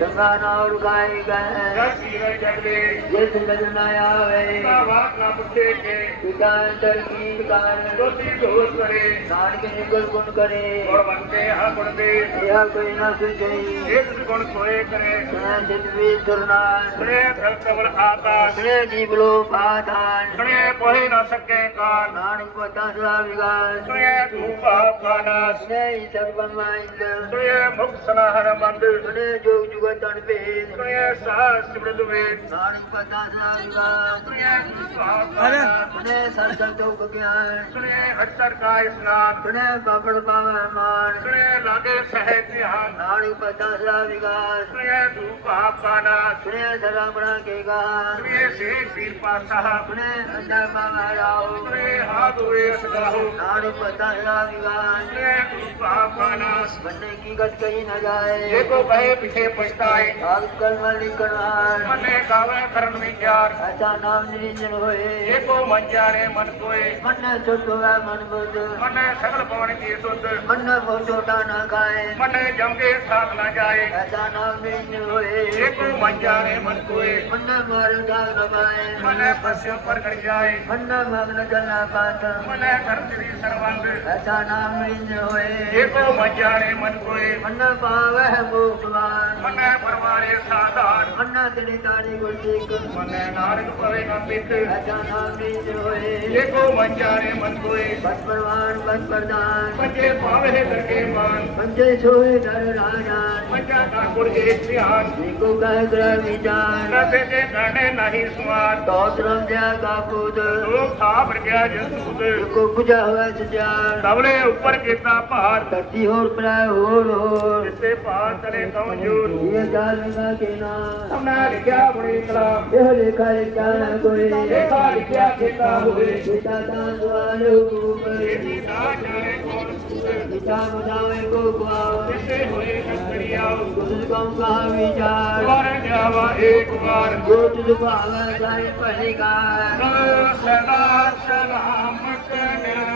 गंगा नाव गाय गए ये नया पिता अंतर की करे नान के निकल गुण करे यह कोई न सुझे गुण सोए करे। सुने ज़िंदगी सुरनान सुने। धर कबर आता सुने जीवलो पादान सुने कोई न सके कान नानक पता सुना विगान। सुने धूप खाना सुने सर्वा सुनय मुख सनाहर मंडल सुनय जो जुगत अणपे सुनय सास मृद वेद सारंग पता सारंगा सुनय अरे। सुनय सरसर चौक ज्ञान सुनय हस्तर का स्नान। सुनय बाबड़ पावे मान। सुनय लागे सहे ध्यान नाड़ी पता सारंगा सुनय धूप पाना सुनय धरा बड़ा के गा। सुनय शेर पीर पासा सुनय अंदर पावे राव। सुनय हाथ हुए सदाहु। नाड़ी पता सारंगा सुनय धूप पाना मानस मन्ने की गत कही न जाए। देखो भय पीछे पछताए। भाग कर्म निकरहार मन्ने कावे करण विचार। ऐसा नाम निरीक्षण होए। देखो मन जारे मन कोए मन्ने छोटो है मन बुद्ध। मन्ने सकल पवन की सुध। मन्ने वो छोटा न खाए। मन्ने जम के साथ न जाए। ऐसा नाम निरीक्षण होए। देखो मन जारे मन कोए मन्ने मारे दाग न पाए। मन्ने पश्य पर कर जाए। मन्ने मग्न जल न पाता। मन्ने कर्म श्री सर्वांग। ऐसा नाम निरीक्षण होए। देखो मन जाने मन कोय मन पावे मोक्षवान मने परमारे साधार मन तेरे तारी गुरसिक मने नारद पवे अमित ऐसा नाम निरंजन होए देखो मन जाने मन कोय बस परवान बस प्रदान पंजे पावे करके मान पंजे सोए नर राजान पंजा का गुण एक ध्यान को कह ग्रह विचार नसे के कहने नहीं सुआर तोत्रम जय का पुत लोग था प्रज्ञा जसूद को पूजा हुआ सजार सबले ऊपर कितना भार धरती होर प्राय होर होर जिससे पार करे कमज़ोर ये जाल लगा के नाम हमने लिखा बड़ी कला यह लिखा है क्या न कोई। देखा लिखा कितना हुए। पिता दान वाले ऊपर। सीता जाने कौन। पिता मुझावे को गुआओ जिससे हुए कस्तरियाओ कुछ कम कहा विचार। द्वार जावा एक बार तुझ पावे जाए पहलेगा सदा सलामत निरंकार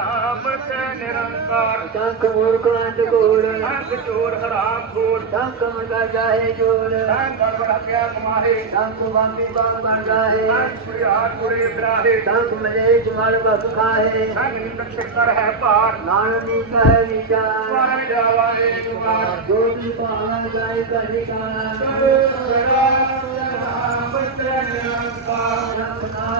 सलामत निरंकार शंख मूर्ख अंत घोर शंख चोर हराम खोर शंख मचा जाए ज़ोर शंख गड़बड़ हत्या कमाहे शंख बामी बाग बन जाए शंख प्रियार बुरे बिराहे शंख मलेश मल बस खाए शंख निंदक शिखर है पार नानी कह विचार द्वार जावा एक बार जो तुझ पावा जाए पहलेगा तो सदा सलामत निरंकार शंखनाद शंखदान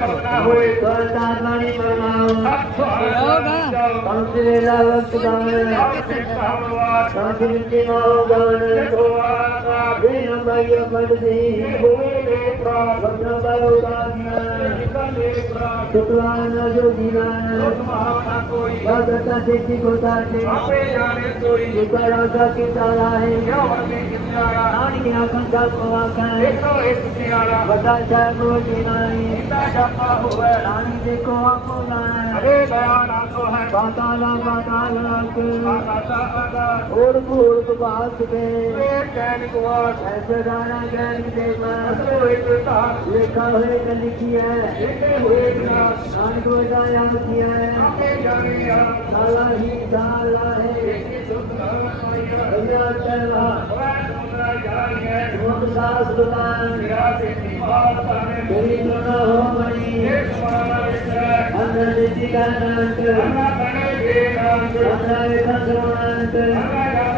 कर्तारवाणी परमाव पंक्ति वेला वक्त दामन पंक्ति मिट्टी माओ गवन वे नंबर ये पंडित सेवा भद्रता शुक्रान जो दीनान भद्रता से ठीक होता है ऊपर राजा की तारा है नानी की आँखों का खुआक है बता चाहे वो दीनाए नानी देखो आपको लाए पाताला पाताला के और पूर्व बात के ऐसे गाना गैर देवा तार लिखा होएगा लिखी है लिखे होएगा कान को दायां किया है आगे जाने या ताला ही ताला है एक सुधा माया भैया चला बड़ा यार है मोट सास दुकान मेरा से बात आने तेरी सुना हो मणि एक मारा विषय अंदर दिखा नांक अन्ना बने बेनांक अन्ना विधा सुनांक अन्ना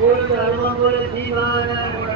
बुल धर्म बुल जीवन।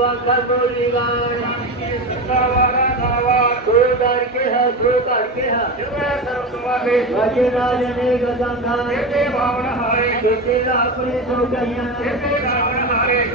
अंकल बोलीवान दो करके है। दो करके है। भजे राज ने गदम धान केते भावना हारे केते अपने सो कहिया केते भावना हारे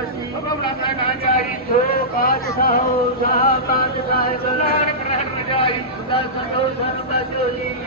ਵਰਸੀ ਜੋ ਕਾਜ ਸਾਹੋ ਜਾ ਕਾਜ ਸਾਹਿਬ ਨਾਨਕ ਰਹਿਣ ਰਜਾਈ ਦਾ ਸੰਤੋਖ ਸਨ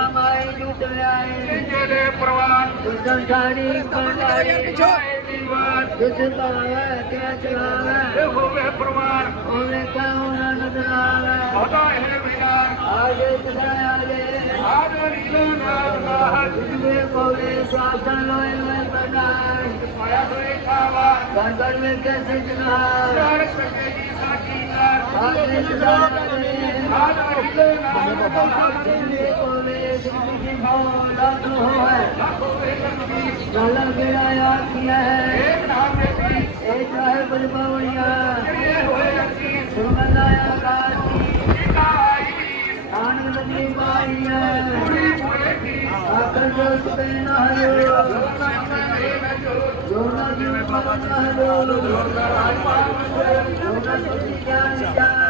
રામાય દુતરાય પ્રવાહ દુર્જન જાણી કંડારી દુર્જન પાવે ત્યાં ચલાવે હોવે પ્રવાહ હોવે કાઉન નદરાવે ભગાય હે વિનાર આજે સદાય આજે આદરીલો નામ જુદે કોરે સાધન લોય લોય બનાય માયા હોય ખાવા ગંગર મેં કે સજના સર સકે સાચી કાર આજે સદાય गलत बेड़ा याद किया है एक राह पर बावड़िया सुगंधा आकाश आनंद की बाड़िया आकर जो सुना हरो जोड़ा जो पाना हरो जोड़ा सुनी क्या निकाल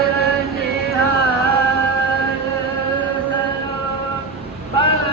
Bye.